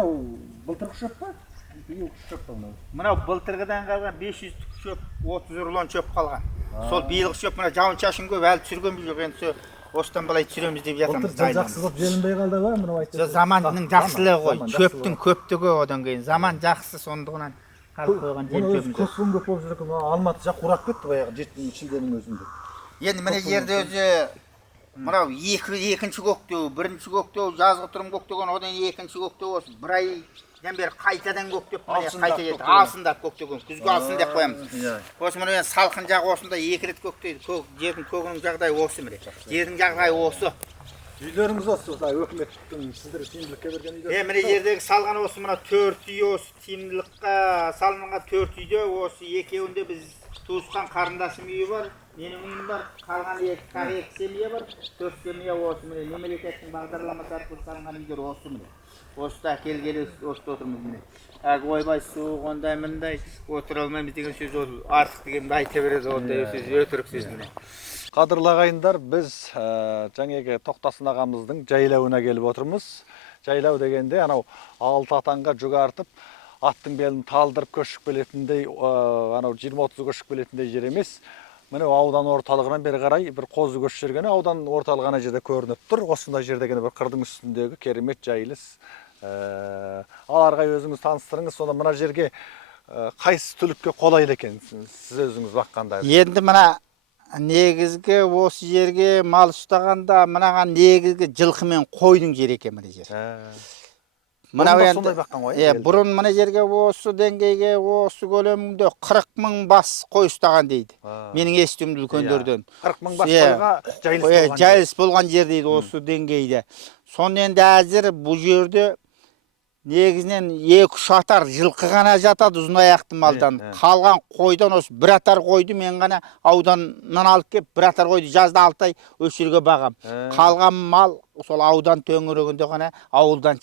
Мынау былтырғы шөп па? Биыл шөп па мынау? Мынау былтырғыдан қалған 500 шөп, 30 рулон шөп қалған. Сол биылғы шөп мына жауын-шашын көп, әлі түсіргенбіз жоқ. Енді осыдан былай түсіреміз деп жатырмыз. Былтыр жақсы болып желінбей қалды ба? Мынау айтты. Заманның жақсылығы ғой. Шөптің көптігі одан кейін. Заман жақсы, сондығынан қалып қойған жер көп болып жүр екен. Алматы жақ қурап кетті баяғы шілденің өзінде. Енді мына жерде өзі мынау екінші көктеу, бірінші көктеу, жазғы тұрым көктеген, одан екінші көктеу осы. Bir айдан бері қайтадан көктеп, қайта жетті. Алсындап көктеген, күзгі алсын деп қоямыз. Осы мына салқын жағы осында екі рет көктейді. Жердің көгінің жағдайы осы міне. Жердің жағдайы осы. Үйлеріңіз осы, өкіметтің сіздер тиімділікке берген үйлер. Мына жердегі салған осы мына 4 үй осы тиімділікке салынған 4 үйде осы екеуінде біз туысқан қарындасым үйі бар, менің үйім бар, қалған екі семья бар, 4 семья осы міне мемлекеттің бағдарламасы арқылы салынған үйлер осы міне. Осыда келгелі осыда отырмыз міне. Ойбай суық ондай мындай отыра алмаймыз деген сөз артық дегенді айта береді, ондай сөз өтірік сөз міне. Қадірлі ағайындар, біз жаңағы Тоқтасын ағамыздың жайлауына келіп отырмыз. Жайлау дегенде анау 6 атанға жүк артып, аттың белін талдырып көшіп келетіндей, анау 20-30 көшіп келетіндей жер емес. Міне аудан орталығынан бері қарай бір қозы көшіп жүргені аудан орталығына жерде көрініп тұр. Осындай жердегі бір қырдың үстіндегі керемет жайылыс. Аларғай өзіңіз таныстырыңыз, сонда мына жерге қайсы түлікке қолайлы екен сіз өзіңіз баққанда? Енді мына негізгі осы жерге мал ұстағанда мынаған негізгі жылқы мен қойдың жері екен мына жер. Бұрын мына жерге осы деңгейге осы көлемінде 40 мың бас қой ұстаған дейді. Менің естуімді үлкендерден. 40 мың бас қойға жайылыс болған жер дейді осы деңгейде. Соны енді әзір бұл жерде негізінен 2-3 атар жылқы ғана жатады ұзын аяқты малдан. Қалған қойдан осы бір атар қойды мен ғана ауданнан алып кеп, бір атар қойды жазда 6 ай осы жерге бағам. Қалған мал сол аудан төңірегінде ғана ауылдан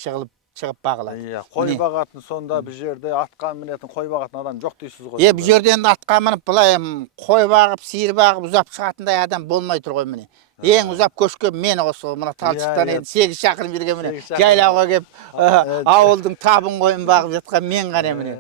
шығып бағылады. Қой бағатын сонда бұл жерде атқа мінетін қой бағатын адам жоқ дейсіз ғой. Бұл жерде енді атқа мініп былай қой бағып, сиыр бағып ұзап шығатындай адам болмай тұр ғой міне. Ең ұзап көшкен мен осы мына Талшықтан енді 8 шақырым жерге міне жайлауға кеп ауылдың табын қойын бағып жатқан мен ғана міне.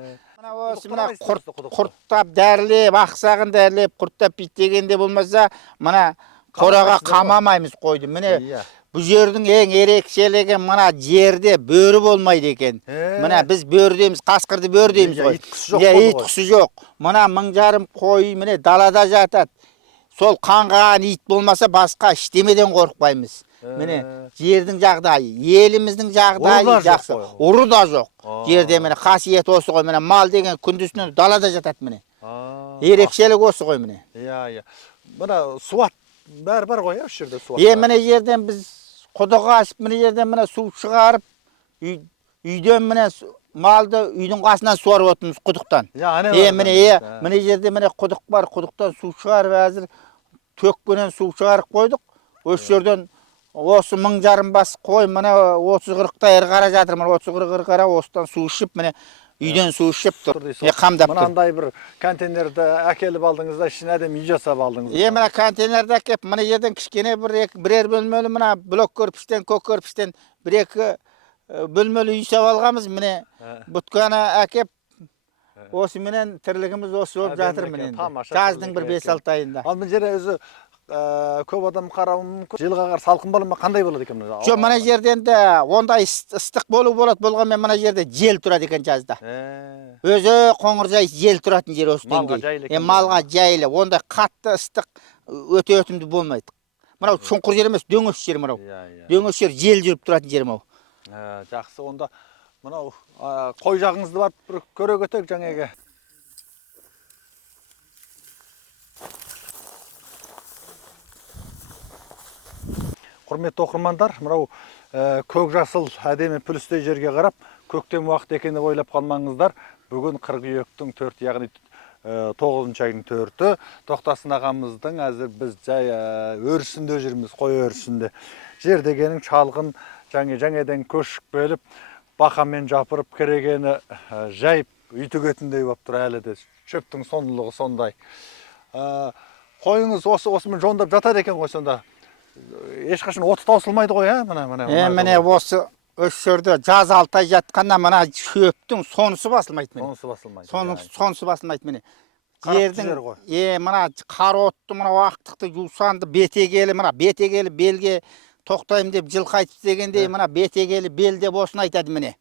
Осы мына құрттап дәрілеп, ақсағын дәрілеп, құрттап биттегенде болмаса мына қораға қамамаймыз қойды. Міне бұл жердің ең ерекшелігі мына жерде бөрі болмайды екен. Мына біз бөрдейміз, қасқырды бөрдейміз ғой. Ит құсы жоқ. Мына 1000 жарым қой міне далада жатады. Сол қаңғаған ит болмаса басқа іштемеден қорықпаймыз. Міне жердің жағдайы, еліміздің жағдайы жақсы. Ұры да жоқ. Жерде міне қасиет осы ғой. Міне мал деген күндізінен далада жатады міне. Ерекшелік осы ғой міне. Мына суат бәрі бар ғой, осы жерде суат. Міне жерден біз құдығы ашып, міне жерден міне су шығарып, үйден міне малды үйдің қасынан суарып отырмыз құдықтан. Міне жерде міне құдық бар, құдықтан су шығарып әзір төккенен су шығарып қойдық. Осы жерден осы 1000 жарым бас қой, міне 30-40 ір қара жатыр, міне 30-40 қара осыдан су ішіп, міне үйден су ішіп тұр. Қамдап тұр. Мынандай бір контейнерді әкеліп алдыңыз да, ішіне әдемі үй жасап алдыңыз. Міне контейнерді әкеп, міне жерден кішкене бірер бөлмелі мына блок көрпіштен, көк көрпіштен 1-2 бөлмелі үй жасап алғанбыз. Міне бұтканы әкеп, осы менен тірлігіміз осы болып жатыр міне. Жаздың бір 5-6 айында. Ал бұл жерде өзі көп адам қарауы мүмкін. Жылға қарай салқын болады ма, қандай болады екен? Жоқ, мына жерден де ондай ыстық болады. Болғанмен мына жерде жел тұрады екен жазда. Өзі қоңыржай жел тұратын жер осы деңгей. Малға жайлы. Ондай қатты ыстық өте өтімді болмайды. Мынау шұңқыр жер емес, дөңес жер мынау. Дөңес жер жел жүріп тұратын жер мынау. Жақсы, онда мынау қой жағыңызды барып бір көре көтек жаңағы. Құрметті оқырмандар, мынау көк жасыл әдемі пүлістей жерге қарап, көктем уақыт екені ойлап қалмаңыздар. Бүгін қыркүйектің 4, яғни 9 айдың 4-і. Тоқтасын ағамыздың әзір біз жай өрісінде жүрміз, қой өрісінде. Жер дегенің шалғын жаңадан көшіп келіп, бақамен жапырып керегені жайып үйтігетіндей болып тұр әлі де. Шөптің сондылығы сондай. Қойыңыз осымен жондап жатады екен ғой сонда. Ешқашан оты таусылмайды ғой, міне осы Өшөрдө жаз 6 ай жатканда мына шөптүң сонусу басылмайт мени. Сонусу басылмайды. Сонусу басылмайт мени. Карап жер ғой. Мына каротту мына вактыкты жуусанды бетегели мына бетегели белге токтойм деп жылкы айтып дегендей мына бетегели белде болсун айтады міне.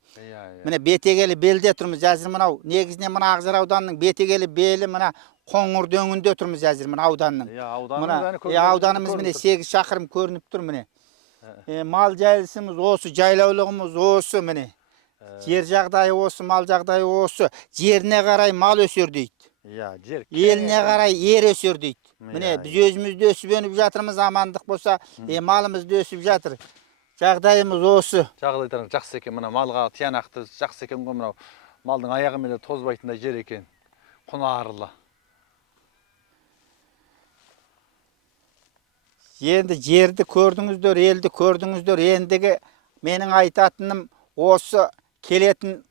Міне бетегели белде турмуз азыр мынау негизинен мына Акжар ауданының бетегели бели мына Коңур дөңүндө турмуз азыр мына ауданның. Ауданымыз міне 8 шақырым көрүнүп тур міне. Мал жайылышыбыз осы, жайлаулыгыбыз осы міне. Жер жагдайы осы, мал жагдайы осы. Жерине карай мал өсөр дейт. Элине карай ер өсөр дейт. Міне биз өзүмүздө өсүп өнүп жатырмыз, амандык болса, малымызды өсүп жатыр. Жагдайымыз осы. Жагдайларың жакшы экен, мына малга тиянакты жакшы экен го, мына малдын аягы менен тозбайтындай жер экен. Кунарлы. Енді жерді көрдіңіздер, елді көрдіңіздер. Ендігі менің айтатыным осы келетін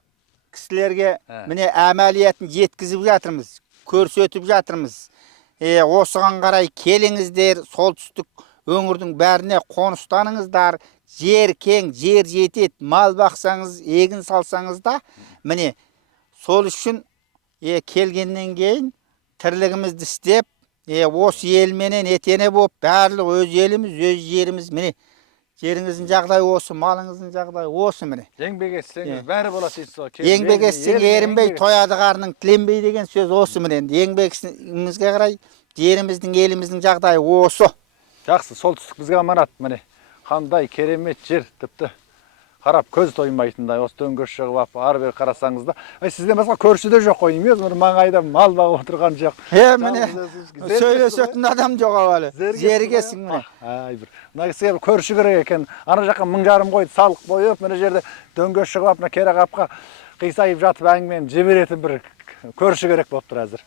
кісілерге міне әмәлиятын жеткізіп жатырмыз, көрсетіп жатырмыз. Осыған қарай келіңіздер, солтүстік өңірдің бәріне қоныстаныңыздар. Жер кең, жер жетет, мал бақсаңыз, егін салсаңыз да, міне сол үшін келгеннен кейін тірлігімізді істеп, осы елменен етене болып, барлық өз еліміз, өз жеріміз, міне, жеріңіздің жағдай осы, малыңыздың жағдай осы, міне. Еңбек етсеңіз, бәрі боласы етсі. Еңбек етсең, ерінбей, тояды қарның тіленбей деген сөз осы, міне. Еңбегімізге қарай, жеріміздің, еліміздің жағдай осы. Жақсы, солтүстік бізге аманат, міне. Қандай керемет жер, тіпті қарап көз тоймайтындай, осы дөңгөш шығып ап, ары бері қарасаңыз да, сізден басқа көрші де жоқ қой, емес, маңайда мал бағып отырған жоқ. Міне, сөйлесетін адам жоқ әлі. Зергесің міне. Бір, мына кісіге көрші керек екен, ана жаққа 1000 жарым қойды, салық қойып, мына жерде дөңгөш шығып ап, мына кере қапқа қисайып жатып әңгімені жіберетін бір көрші керек болып тұр әзір.